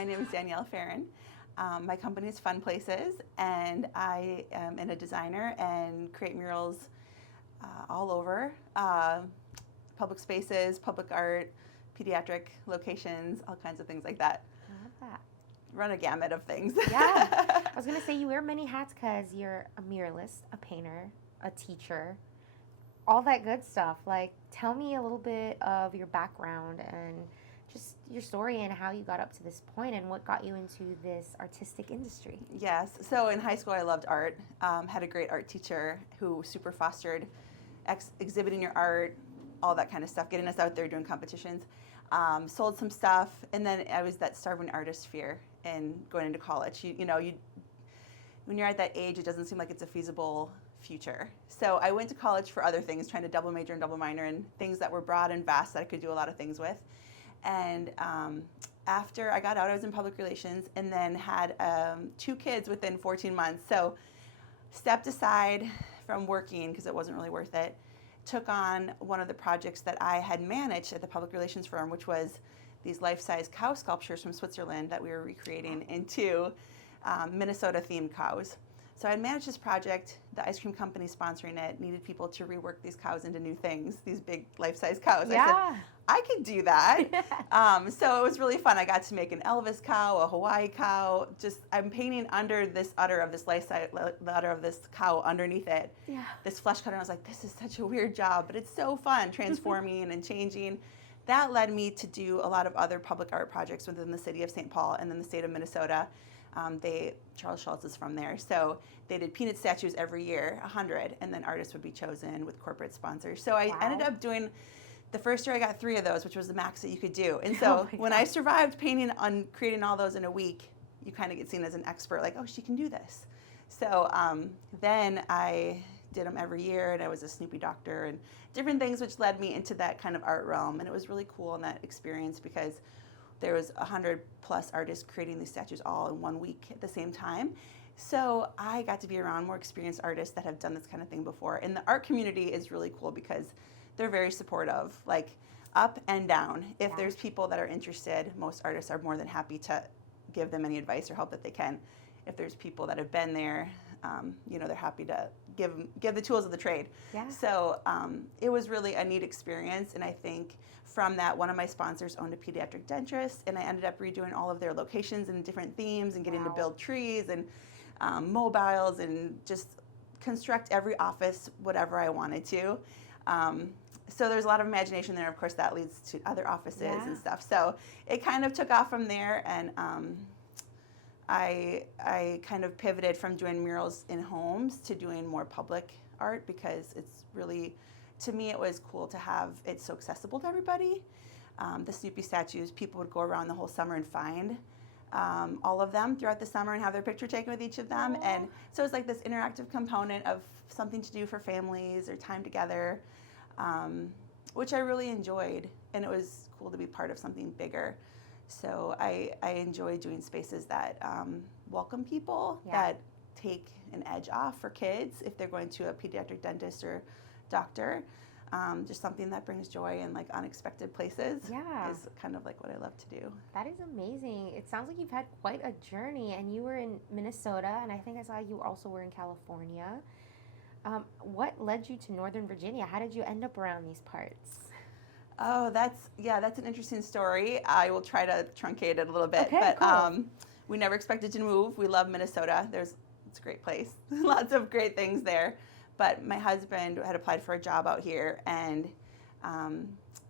My name is Danielle Ferrin. My company is Fun Places, and I am a designer and create murals all over public spaces, public art, pediatric locations, all kinds of things like that. I love that. Run a gamut of things. Yeah. I was going to say you wear many hats because you're a muralist, a painter, a teacher, all that good stuff. Like, tell me a little bit of your background and just your story and how you got up to this point and what got you into this artistic industry. Yes. So in high school, I loved art. Had a great art teacher who super fostered exhibiting your art, all that kind of stuff, getting us out there doing competitions. Sold some stuff, and then I was that starving artist fear and going into college. When you're at that age, it doesn't seem like it's a feasible future. So I went to college for other things, trying to double major and double minor in things that were broad and vast that I could do a lot of things with. And after I got out, I was in public relations and then had 2 kids within 14 months. So stepped aside from working because it wasn't really worth it. Took on one of the projects that I had managed at the public relations firm, which was these life-size cow sculptures from Switzerland that we were recreating into Minnesota-themed cows. So I had managed this project. The ice cream company sponsoring it needed people to rework these cows into new things, these big life-size cows. Yeah. I said, I could do that. So it was really fun. I got to make an Elvis cow, a Hawaii cow. Just I'm painting under this udder of this life-size udder of this cow underneath it. Yeah. This flesh cutter. And I was like, this is such a weird job, but it's so fun transforming and changing. That led me to do a lot of other public art projects within the city of St. Paul and then the state of Minnesota. Charles Schultz is from there, so they did peanut statues every year, 100, and then artists would be chosen with corporate sponsors. So I ended up doing, the first year I got 3 of those, which was the max that you could do. And so when I survived painting on creating all those in a week, you kind of get seen as an expert, like, oh, she can do this. So then I did them every year, and I was a Snoopy doctor and different things, which led me into that kind of art realm. And it was really cool in that experience because there was 100+ artists creating these statues all in 1 week at the same time. So I got to be around more experienced artists that have done this kind of thing before. And the art community is really cool because they're very supportive, like up and down. If there's people that are interested, most artists are more than happy to give them any advice or help that they can. If there's people that have been there, they're happy to give the tools of the trade. Yeah. So it was really a neat experience, and I think from that, one of my sponsors owned a pediatric dentist, and I ended up redoing all of their locations and different themes and getting to build trees and mobiles and just construct every office whatever I wanted to. So there's a lot of imagination there. Of course, that leads to other offices and stuff. So it kind of took off from there, and I kind of pivoted from doing murals in homes to doing more public art because it's really, to me, it was cool to have it so accessible to everybody. The Snoopy statues, people would go around the whole summer and find all of them throughout the summer and have their picture taken with each of them. Aww. And so it's like this interactive component of something to do for families or time together, which I really enjoyed. And it was cool to be part of something bigger. So I enjoy doing spaces that welcome people, that take an edge off for kids if they're going to a pediatric dentist or doctor. Just something that brings joy in like unexpected places is kind of like what I love to do. That is amazing. It sounds like you've had quite a journey, and you were in Minnesota, and I think I saw you also were in California. What led you to Northern Virginia? How did you end up around these parts? Oh, that's an interesting story. I will try to truncate it a little bit, but cool. We never expected to move. We love Minnesota. It's a great place. Lots of great things there. But my husband had applied for a job out here, and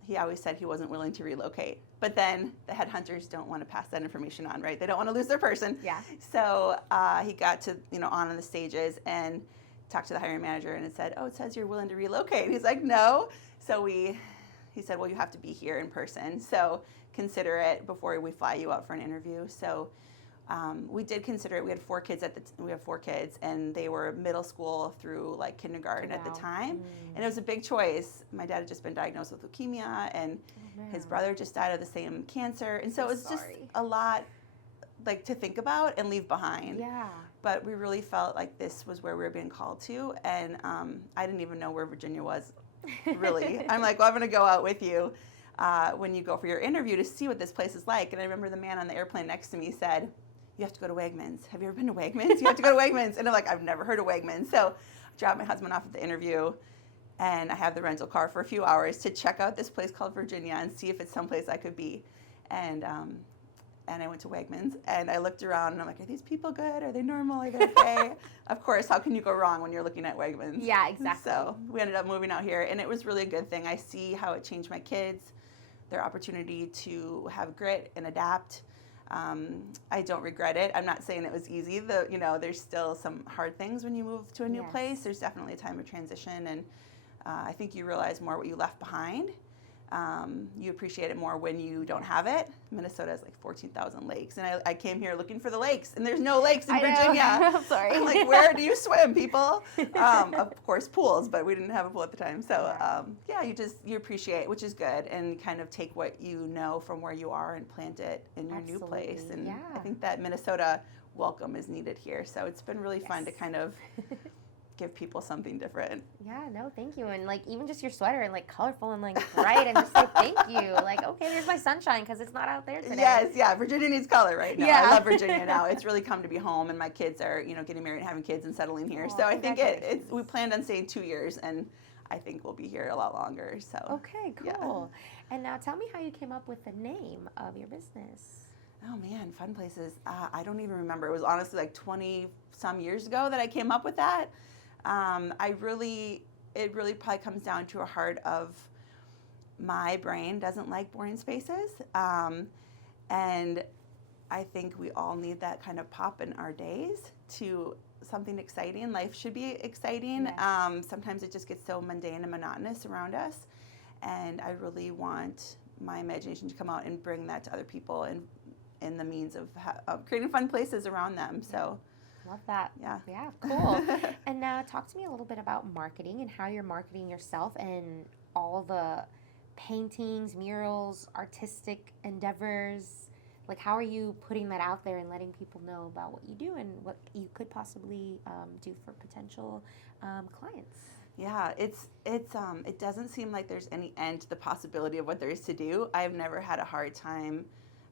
he always said he wasn't willing to relocate. But then the headhunters don't want to pass that information on, right? They don't want to lose their person. Yeah. So he got to on the stages and talked to the hiring manager, and it said, "Oh, it says you're willing to relocate." He's like, "No." So he said, "Well, you have to be here in person. So consider it before we fly you out for an interview." So we did consider it. We had 4 kids we have 4 kids, and they were middle school through like kindergarten at the time. And it was a big choice. My dad had just been diagnosed with leukemia, and his brother just died of the same cancer. And so it was just a lot like to think about and leave behind. Yeah. But we really felt like this was where we were being called to, and I didn't even know where Virginia was, really. I'm like, well, I'm going to go out with you. when you go for your interview to see what this place is like. And I remember the man on the airplane next to me said, "You have to go to Wegmans. Have you ever been to Wegmans? You have to go to Wegmans." And I'm like, "I've never heard of Wegmans." So I dropped my husband off at the interview, and I have the rental car for a few hours to check out this place called Virginia and see if it's someplace I could be. And I went to Wegmans, and I looked around, and I'm like, "Are these people good? Are they normal? Are they okay?" Of course, how can you go wrong when you're looking at Wegmans? Yeah, exactly. So we ended up moving out here, and it was really a good thing. I see how it changed my kids, their opportunity to have grit and adapt. I don't regret it. I'm not saying it was easy. There's still some hard things when you move to a new place. There's definitely a time of transition, and I think you realize more what you left behind. You appreciate it more when you don't have it. Minnesota has like 14,000 lakes, and I came here looking for the lakes, and there's no lakes in Virginia. I'm sorry. I'm like, where do you swim, people? Of course, pools, but we didn't have a pool at the time. So you appreciate, which is good, and kind of take what you know from where you are and plant it in your new place. And I think that Minnesota welcome is needed here. So it's been really fun to kind of give people something different. Yeah, no, thank you. And like even just your sweater and like colorful and like bright and just like thank you. Like, okay, there's my sunshine because it's not out there today. Yes, yeah, Virginia needs color right now. Yeah. I love Virginia now. It's really come to be home, and my kids are, getting married and having kids and settling here. So I think we planned on staying 2 years, and I think we'll be here a lot longer. So okay, cool. Yeah. And now tell me how you came up with the name of your business. Oh man, Fun Places. I don't even remember. It was honestly like 20 some years ago that I came up with that. It really probably comes down to a heart of my brain doesn't like boring spaces. And I think we all need that kind of pop in our days to something exciting. Life should be exciting. Yes. Sometimes it just gets so mundane and monotonous around us. And I really want my imagination to come out and bring that to other people in the means of creating fun places around them. So. Love that. Yeah, cool. And now talk to me a little bit about marketing and how you're marketing yourself and all the paintings, murals, artistic endeavors. Like, how are you putting that out there and letting people know about what you do and what you could possibly do for potential clients? Yeah, it doesn't seem like there's any end to the possibility of what there is to do. I've never had a hard time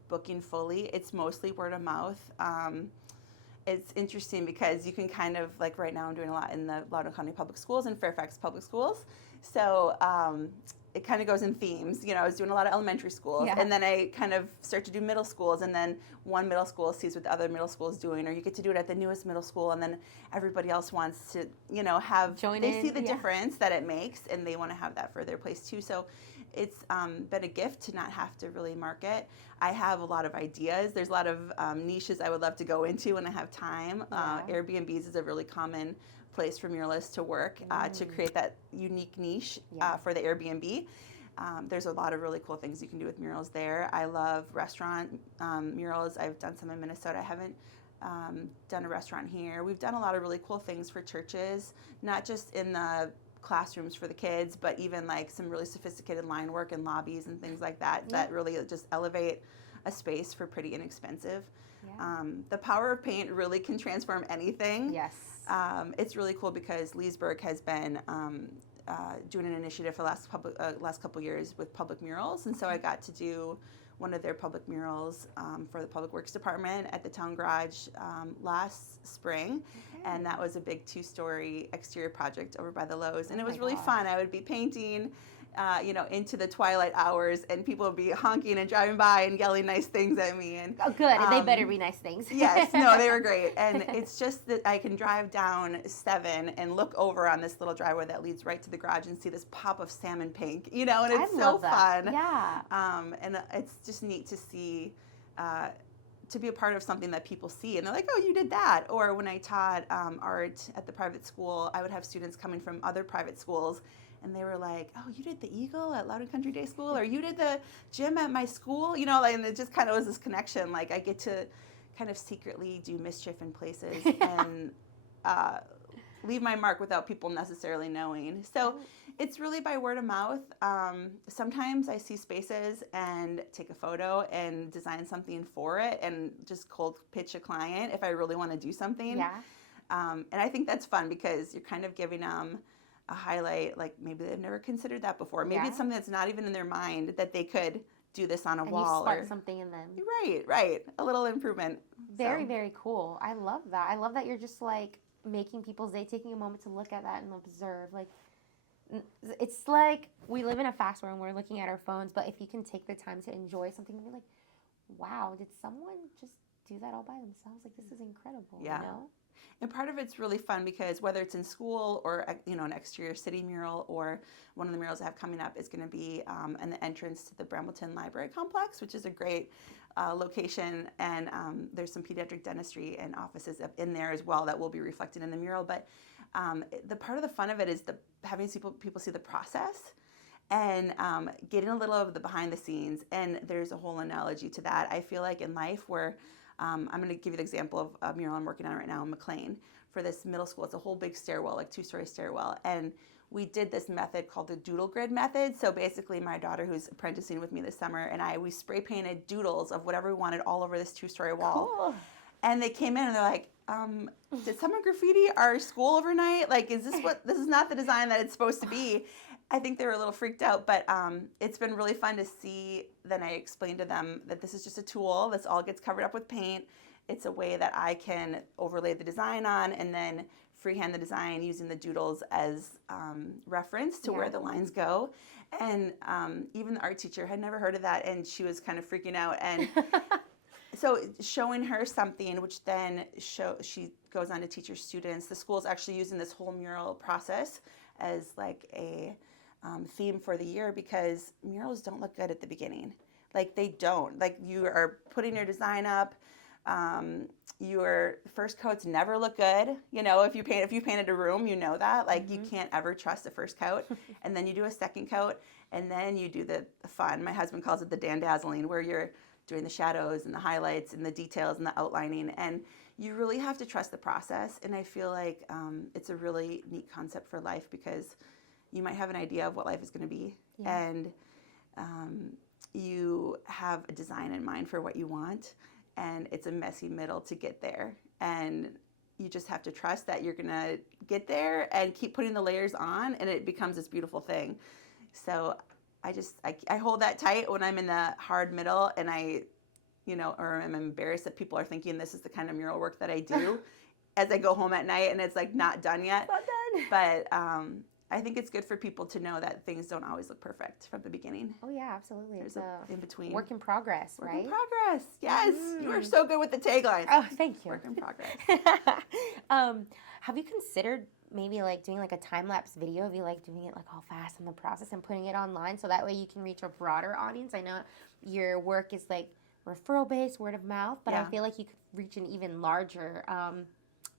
booking fully. It's mostly word of mouth. It's interesting because you can kind of, like right now I'm doing a lot in the Loudoun County Public Schools and Fairfax Public Schools. So it kind of goes in themes. I was doing a lot of elementary schools, and then I kind of start to do middle schools, and then one middle school sees what the other middle school is doing, or you get to do it at the newest middle school, and then everybody else wants to, see the difference that it makes, and they want to have that for their place too. So it's been a gift to not have to really market. I have a lot of ideas. There's a lot of niches I would love to go into when I have time. Airbnbs is a really common place for muralists to work to create that unique niche for the Airbnb. There's a lot of really cool things you can do with murals there. I love restaurant murals. I've done some in Minnesota. I haven't done a restaurant here. We've done a lot of really cool things for churches, not just in the classrooms for the kids, but even like some really sophisticated line work in lobbies and things like that that really just elevate a space for pretty inexpensive. The power of paint really can transform anything. Yes. It's really cool because Leesburg has been doing an initiative for the last couple years with public murals, and so I got to do one of their public murals for the Public Works Department at the Town Garage last spring. And that was a big 2-story exterior project over by the Lowe's. And it was really fun. I would be painting, into the twilight hours, and people would be honking and driving by and yelling nice things at me. And good. They better be nice things. Yes. No, they were great. And it's just that I can drive down 7 and look over on this little driveway that leads right to the garage and see this pop of salmon pink, and it's so fun. Yeah. And it's just neat to see, to be a part of something that people see, and they're like, "Oh, you did that." Or when I taught art at the private school, I would have students coming from other private schools, and they were like, "Oh, you did the Eagle at Loudoun Country Day School," or "You did the gym at my school," and it just kind of was this connection. Like I get to kind of secretly do mischief in places and leave my mark without people necessarily knowing. So it's really by word of mouth. Sometimes I see spaces and take a photo and design something for it and just cold pitch a client if I really want to do something. Yeah. And I think that's fun because you're kind of giving them a highlight, like maybe they've never considered that before. Maybe it's something that's not even in their mind that they could do this on a wall. You spark something in them. Right. A little improvement. Very, very cool. I love that. I love that you're just like making people's day, taking a moment to look at that and observe. Like, it's like we live in a fast world and we're looking at our phones, but if you can take the time to enjoy something and be like, wow, did someone just do that all by themselves? Like, this is incredible, yeah. You know? And part of it's really fun because whether it's in school or, an exterior city mural, or one of the murals I have coming up is going to be in the entrance to the Brambleton Library Complex, which is a great location. And there's some pediatric dentistry and offices up in there as well that will be reflected in the mural. But the part of the fun of it is having people see the process and getting a little of the behind the scenes. And there's a whole analogy to that. I feel like in life where I'm going to give you the example of a mural I'm working on right now in McLean for this middle school. It's a whole big stairwell, like 2-story stairwell. And we did this method called the doodle grid method. So basically my daughter, who's apprenticing with me this summer, and we spray painted doodles of whatever we wanted all over this 2-story wall. Cool. And they came in and they're like, did someone graffiti our school overnight? Like, this is not the design that it's supposed to be. I think they were a little freaked out, but it's been really fun to see. Then I explained to them that this is just a tool. This all gets covered up with paint. It's a way that I can overlay the design on and then freehand the design using the doodles as reference to where the lines go. And even the art teacher had never heard of that, and she was kind of freaking out. And so showing her something, which then she goes on to teach her students. The school's actually using this whole mural process as like a theme for the year, because murals don't look good at the beginning. Like, they don't. Like, you are putting your design up. Your first coats never look good. If you painted a room, you know that. Like, you can't ever trust the first coat. And then you do a second coat, and then you do the fun. My husband calls it the dandazzling, where you're doing the shadows and the highlights and the details and the outlining. And you really have to trust the process. And I feel like it's a really neat concept for life, because you might have an idea of what life is going to be, and you have a design in mind for what you want, and it's a messy middle to get there. And you just have to trust that you're going to get there and keep putting the layers on, and it becomes this beautiful thing. So I hold that tight when I'm in the hard middle, and or I'm embarrassed that people are thinking this is the kind of mural work that I do as I go home at night and it's like not done yet. Not done. But I think it's good for people to know that things don't always look perfect from the beginning. Oh yeah, absolutely. There's a in between. Work in progress, right? Work in progress. Yes. You are so good with the taglines. Oh, thank you. Work in progress. Have you considered maybe like doing like a time-lapse video of you like doing it like all fast in the process and putting it online, so that way you can reach a broader audience? I know your work is like referral-based, word of mouth, but I feel like you could reach an even larger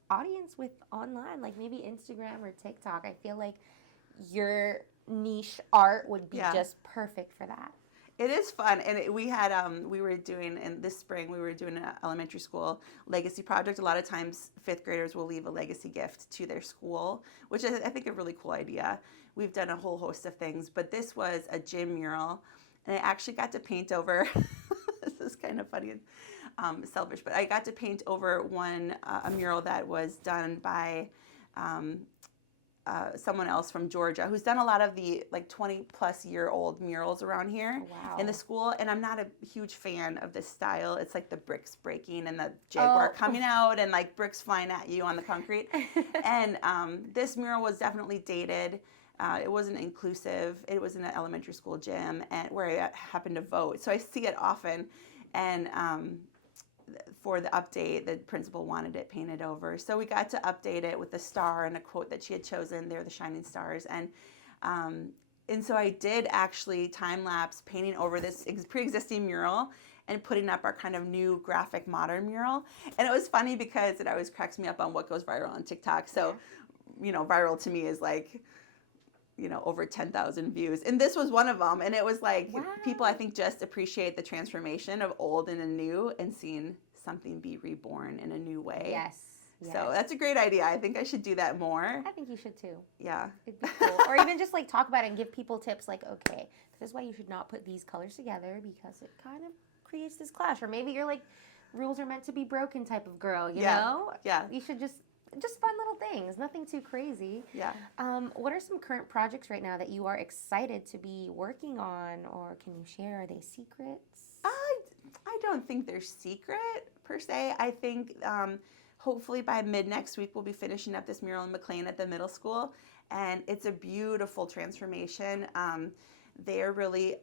audience with online, like maybe Instagram or TikTok. I feel like your niche art would be just perfect for that. It is fun, and we had we were doing in this spring, we were doing an elementary school legacy project. A lot of times 5th graders will leave a legacy gift to their school, which is, I think, a really cool idea. We've done a whole host of things, but this was a gym mural, and I actually got to paint over this is kind of funny and selfish, but I got to paint over a mural that was done by someone else from Georgia who's done a lot of the like 20-plus-year-old murals around here in the school. And I'm not a huge fan of this style. It's like the bricks breaking and the jaguar coming out and like bricks flying at you on the concrete. And this mural was definitely dated. It wasn't inclusive. It was in an elementary school gym and where I happened to vote. So I see it often. And for the update, the principal wanted it painted over. So we got to update it with a star and a quote that she had chosen. They're the shining stars. And so I did actually time-lapse painting over this pre-existing mural and putting up our kind of new graphic modern mural. And it was funny because it always cracks me up on what goes viral on TikTok. So, viral to me is like, over 10,000 views. And this was one of them. And it was like, people, I think, just appreciate the transformation of old and new and seeing something be reborn in a new way. Yes. So that's a great idea. I think I should do that more. I think you should too. Yeah. It'd be cool. Or even just like talk about it and give people tips like, okay, this is why you should not put these colors together because it kind of creates this clash. Or maybe you're like, rules are meant to be broken type of girl, you know? Yeah. You should just just fun little things, nothing too crazy. Yeah. What are some current projects right now that you are excited to be working on, or can you share? Are they secrets? I don't think they're secret per se. I think hopefully by mid next week we'll be finishing up this mural in McLean at the middle school, and it's a beautiful transformation. They're really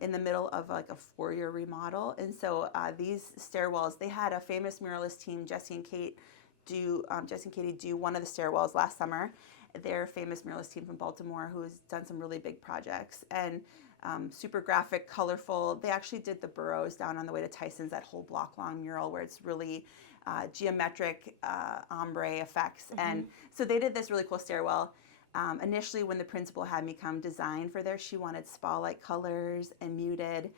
in the middle of like a 4-year remodel, and so these stairwells, they had a famous muralist team, Jesse and Katie, do one of the stairwells last summer. They're a famous muralist team from Baltimore who's done some really big projects, and super graphic, colorful. They actually did the burrows down on the way to Tyson's, that whole block long mural where it's really geometric ombre effects. And so they did this really cool stairwell. Initially, when the principal had me come design for there, she wanted spa-like colors and muted.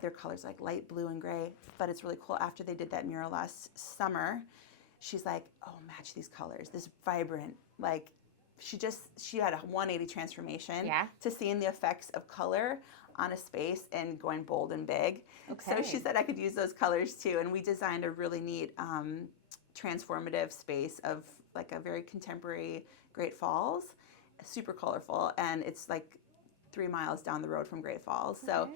Their colors like light blue and gray, but it's really cool. After they did that mural last summer, she's like, oh, match these colors, this vibrant, like, she had a 180 transformation to seeing the effects of color on a space and going bold and big. So she said I could use those colors too. And we designed a really neat transformative space of like a very contemporary Great Falls, super colorful. And it's like 3 miles down the road from Great Falls. So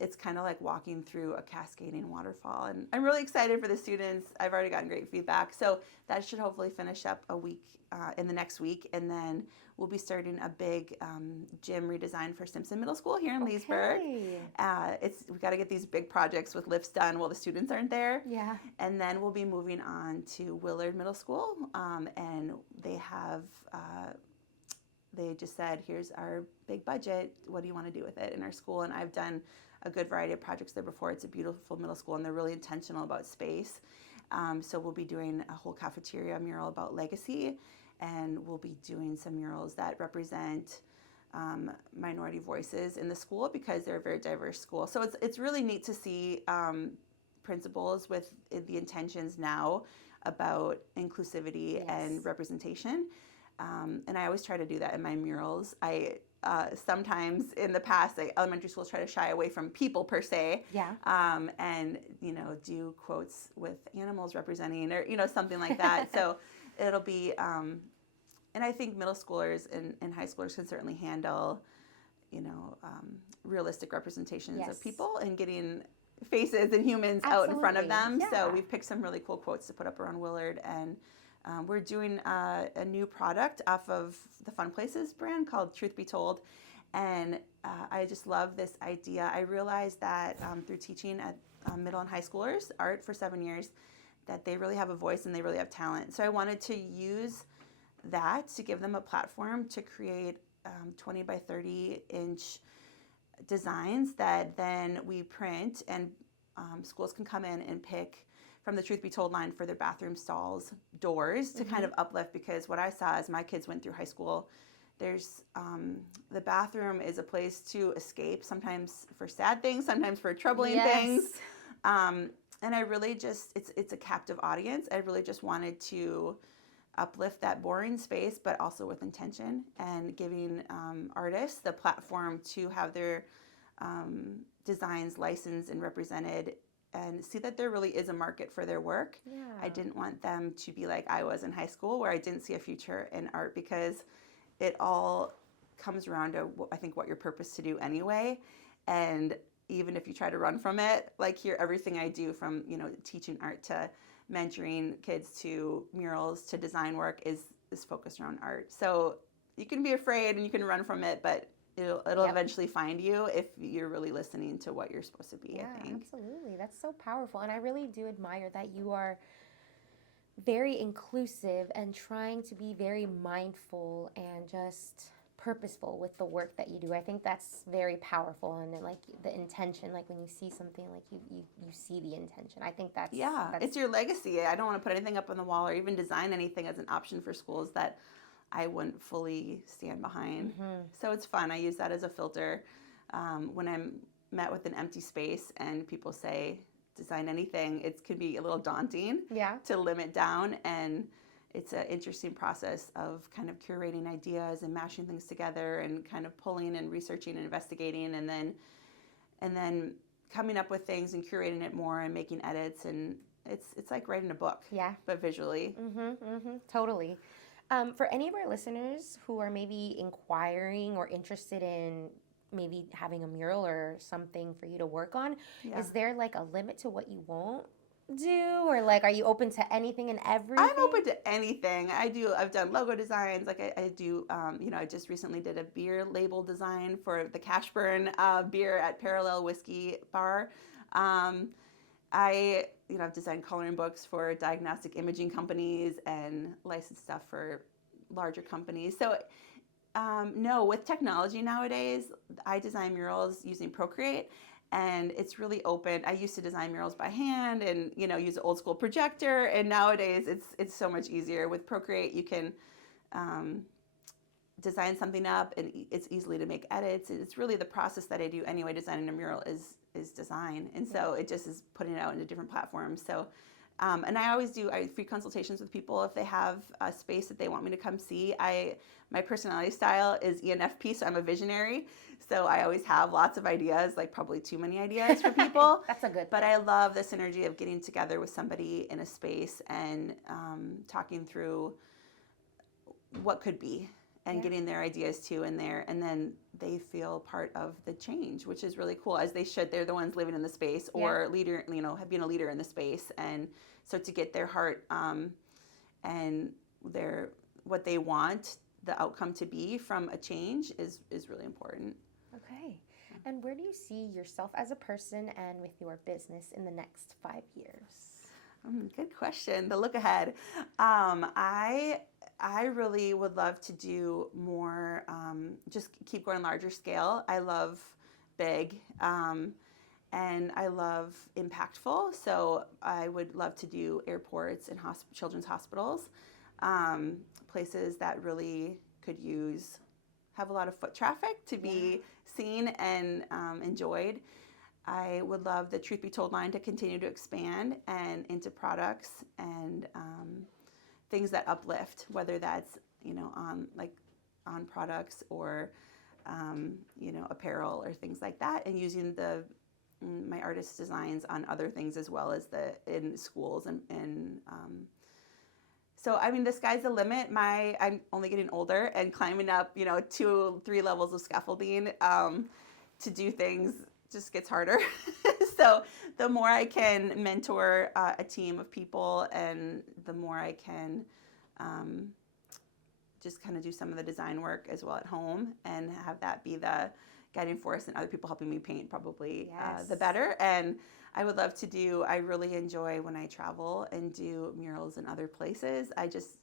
it's kind of like walking through a cascading waterfall. And I'm really excited for the students. I've already gotten great feedback. So that should hopefully finish up a week in the next week. And then we'll be starting a big gym redesign for Simpson Middle School here in Leesburg. We've got to get these big projects with lifts done while the students aren't there. Yeah. And then we'll be moving on to Willard Middle School. And they just said, here's our big budget. What do you want to do with it in our school? And I've done a good variety of projects there before. It's a beautiful middle school, and they're really intentional about space. So we'll be doing a whole cafeteria mural about legacy, and we'll be doing some murals that represent minority voices in the school because they're a very diverse school. So it's really neat to see principals with the intentions now about inclusivity and representation. And I always try to do that in my murals. Sometimes in the past, elementary schools try to shy away from people per se. And, do quotes with animals representing or, something like that. So it'll be, and I think middle schoolers and high schoolers can certainly handle, realistic representations of people and getting faces and humans out in front of them. So we've picked some really cool quotes to put up around Willard, and we're doing a new product off of the Fun Places brand called Truth Be Told. And I just love this idea. I realized that through teaching at middle and high schoolers art for 7 years, that they really have a voice and they really have talent. So I wanted to use that to give them a platform to create 20 by 30 inch designs that then we print, and schools can come in and pick from the Truth Be Told line for their bathroom stalls doors to kind of uplift, because what I saw as my kids went through high school, there's the bathroom is a place to escape, sometimes for sad things, sometimes for troubling things. And I really just, it's a captive audience. I really just wanted to uplift that boring space, but also with intention, and giving artists the platform to have their designs licensed and represented, and see that there really is a market for their work. I didn't want them to be like I was in high school, where I didn't see a future in art, because it all comes around to, I think, what your purpose to do anyway. And even if you try to run from it, like here, everything I do from, teaching art to mentoring kids to murals to design work is focused around art. So you can be afraid and you can run from it, but it'll eventually find you if you're really listening to what you're supposed to be, I think. Absolutely. That's so powerful. And I really do admire that you are very inclusive and trying to be very mindful and just purposeful with the work that you do. I think that's very powerful, and then, like, the intention, like when you see something, like you see the intention. I think that's it's your legacy. I don't want to put anything up on the wall or even design anything as an option for schools that I wouldn't fully stand behind. So it's fun. I use that as a filter when I'm met with an empty space and people say design anything. It can be a little daunting to limit down, and it's an interesting process of kind of curating ideas and mashing things together and kind of pulling and researching and investigating, and then coming up with things and curating it more and making edits and it's like writing a book, Yeah. but visually. Totally. For any of our listeners who are maybe inquiring or interested in maybe having a mural or something for you to work on, Yeah. is there like a limit to what you won't do, or like are you open to anything and everything? I'm open to anything. I've done logo designs. Like I do, I just recently did a beer label design for the Cashburn beer at Parallel Whiskey Bar. I've designed coloring books for diagnostic imaging companies and licensed stuff for larger companies. So, no, with technology nowadays, I design murals using Procreate, and it's really open. I used to design murals by hand and use an old school projector, and nowadays it's so much easier with Procreate. You can design something up, and it's easily to make edits. It's really the process that I do anyway. Designing a mural is design, and so it just is putting it out into different platforms. So, and I always do free consultations with people if they have a space that they want me to come see. My personality style is ENFP, so I'm a visionary. So I always have lots of ideas, like probably too many ideas for people. That's a good thing. But I love this energy of getting together with somebody in a space and talking through what could be and getting their ideas too in there, and then they feel part of the change, which is really cool, as they should. They're the ones living in the space or leader, being a leader in the space, and so to get their heart and what they want the outcome to be from a change is really important. Okay. And where do you see yourself as a person and with your business in the next 5 years? Good question. The look ahead. I really would love to do more, just keep going larger scale. I love big, and I love impactful. So I would love to do airports and children's hospitals, places that really could have a lot of foot traffic to be seen and enjoyed. I would love the Truth Be Told line to continue to expand and into products and things that uplift, whether that's on products or apparel or things like that, and using my artist designs on other things as well as in schools and so I mean the sky's the limit. I'm only getting older and climbing up 2-3 levels of scaffolding to do things just gets harder. So the more I can mentor a team of people, and the more I can just kind of do some of the design work as well at home and have that be the guiding force, and other people helping me paint probably the better. And I would love to I really enjoy when I travel and do murals in other places. I just,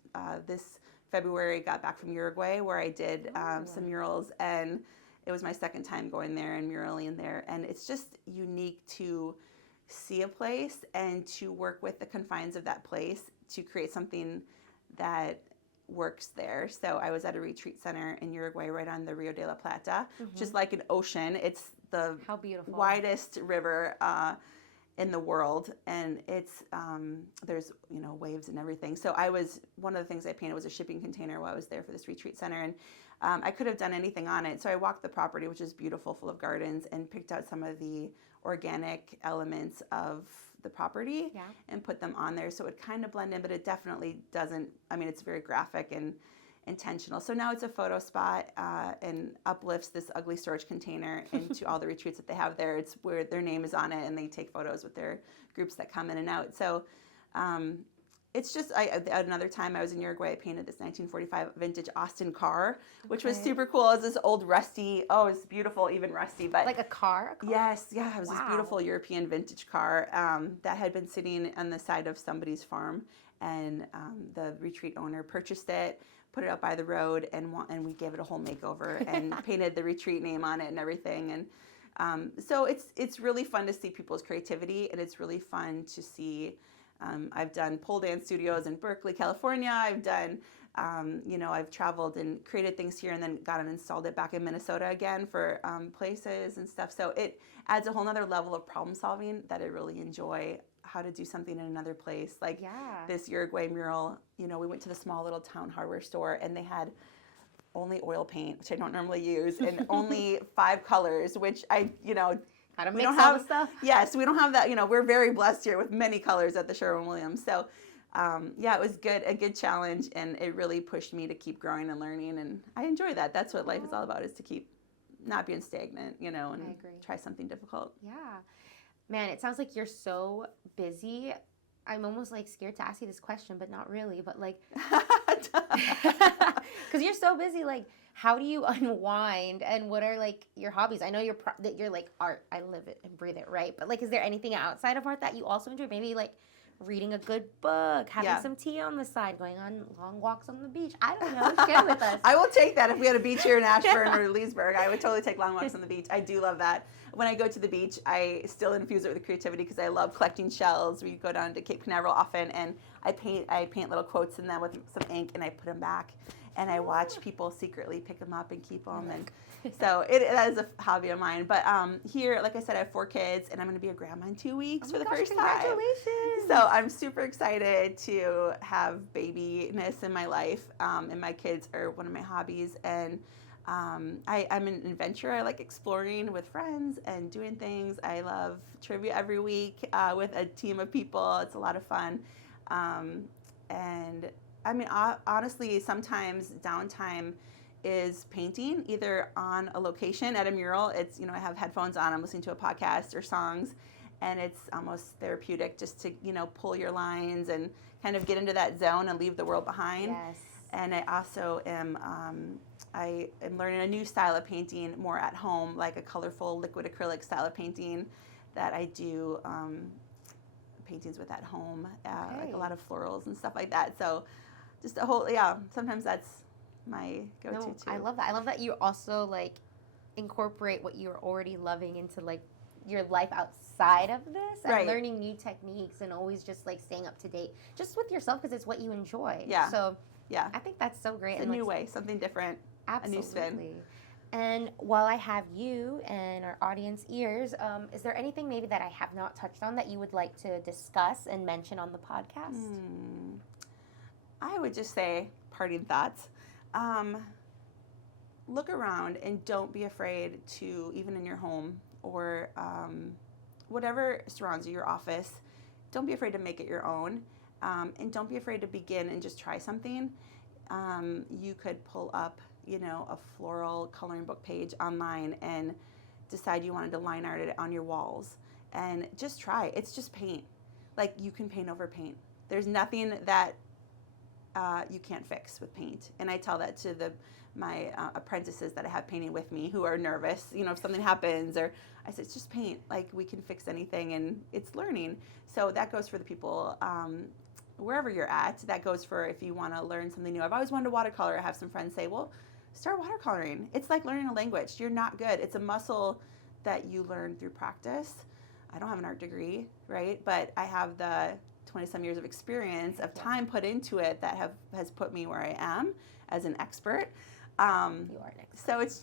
this February got back from Uruguay where I did some murals, and it was my second time going there and muraling there. And it's just unique to see a place and to work with the confines of that place to create something that works there. So I was at a retreat center in Uruguay right on the Rio de la Plata, which is like an ocean. It's the widest river in the world, and it's there's waves and everything. So one of the things I painted was a shipping container while I was there for this retreat center, and I could have done anything on it. So I walked the property, which is beautiful, full of gardens, and picked out some of the organic elements of the property and put them on there. So it kind of blend in, but it definitely doesn't. I mean, it's very graphic and intentional. So now it's a photo spot and uplifts this ugly storage container into all the retreats that they have there. It's where their name is on it, and they take photos with their groups that come in and out. So it's just, another time I was in Uruguay, I painted this 1945 vintage Austin car, which was super cool. It was this old rusty, it's beautiful, even rusty. But like a car? Yes, yeah. It was this beautiful European vintage car that had been sitting on the side of somebody's farm. And the retreat owner purchased it, put it out by the road, and we gave it a whole makeover and painted the retreat name on it and everything. And so it's really fun to see people's creativity, and it's really fun to see. I've done pole dance studios in Berkeley, California. I've done, I've traveled and created things here and then got and installed it back in Minnesota again for places and stuff. So it adds a whole nother level of problem solving that I really enjoy, how to do something in another place. Like this Uruguay mural, we went to the small little town hardware store, and they had only oil paint, which I don't normally use, and only 5 colors, which How to we mix don't all have the stuff. Yes, we don't have that. We're very blessed here with many colors at the Sherwin-Williams. So, yeah, it was a good challenge, and it really pushed me to keep growing and learning, and I enjoy that. That's what life is all about, is to keep not being stagnant, and try something difficult. Yeah. Man, it sounds like you're so busy. I'm almost like scared to ask you this question, but not really. But like, because you're so busy, like, how do you unwind, and what are like your hobbies? I know that you're like art. I live it and breathe it, right? But like, is there anything outside of art that you also enjoy? Maybe like reading a good book, having some tea on the side, going on long walks on the beach. I don't know. Share with us. I will take that. If we had a beach here in Ashburn or Leesburg, I would totally take long walks on the beach. I do love that. When I go to the beach, I still infuse it with creativity because I love collecting shells. We go down to Cape Canaveral often, and I paint little quotes in them with some ink, and I put them back. And I watch people secretly pick them up and keep them. And so that is a hobby of mine. But here, like I said, I have 4 kids, and I'm going to be a grandma in 2 weeks for the first time. Congratulations. So I'm super excited to have babyness in my life, and my kids are one of my hobbies. And I'm an adventurer. I like exploring with friends and doing things. I love trivia every week with a team of people. It's a lot of fun. And I mean, honestly, sometimes downtime is painting, either on a location at a mural. It's, I have headphones on, I'm listening to a podcast or songs, and it's almost therapeutic just to, pull your lines and kind of get into that zone and leave the world behind. Yes. And I also am learning a new style of painting more at home, like a colorful liquid acrylic style of painting that I do paintings with at home, like a lot of florals and stuff like that. So just a whole, sometimes that's my go-to too. I love that. I love that you also like incorporate what you're already loving into like your life outside of this, and learning new techniques, and always just like staying up to date just with yourself because it's what you enjoy. Yeah. So I think that's so great. It's a new way, something different. Absolutely. A new spin. And while I have you and our audience ears, is there anything maybe that I have not touched on that you would like to discuss and mention on the podcast? I would just say, parting thoughts, look around and don't be afraid to, even in your home or whatever surrounds you, your office, don't be afraid to make it your own, and don't be afraid to begin and just try something. You could pull up, a floral coloring book page online and decide you wanted to line art it on your walls, and just try. It's just paint. Like, you can paint over paint. There's nothing that you can't fix with paint. And I tell that to my apprentices that I have painting with me who are nervous, if something happens, or I said, it's just paint. Like, we can fix anything, and it's learning. So that goes for the people wherever you're at. That goes for if you want to learn something new. I've always wanted to watercolor. I have some friends say, well, start watercoloring. It's like learning a language. You're not good. It's a muscle that you learn through practice. I don't have an art degree, right? But I have the 20-some years of experience of time put into it that has put me where I am as an expert. You are an expert. So it's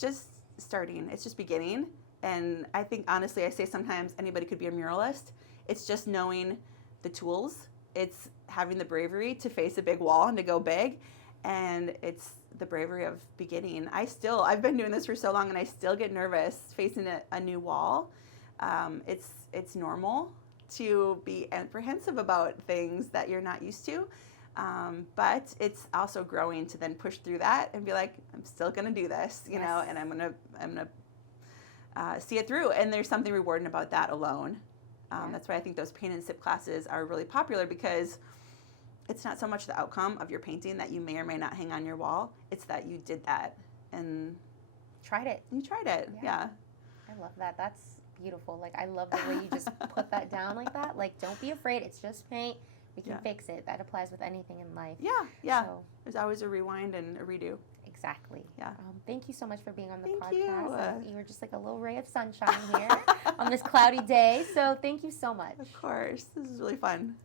just starting. It's just beginning. And I think, honestly, I say sometimes anybody could be a muralist. It's just knowing the tools. It's having the bravery to face a big wall and to go big. And it's the bravery of beginning. I've been doing this for so long, and I still get nervous facing a new wall. It's normal to be apprehensive about things that you're not used to. But it's also growing to then push through that and be like, I'm still going to do this, and I'm going to see it through. And there's something rewarding about that alone. That's why I think those paint and sip classes are really popular, because it's not so much the outcome of your painting that you may or may not hang on your wall. It's that you did that and tried it. You tried it. Yeah. I love that. That's beautiful. Like, I love the way you just put that down like that. Like, don't be afraid. It's just paint. We can fix it. That applies with anything in life. Yeah. So, there's always a rewind and a redo. Exactly. Yeah. Thank you so much for being on the Thank podcast. you. You were just like a little ray of sunshine here on this cloudy day. So thank you so much. Of course. This is really fun.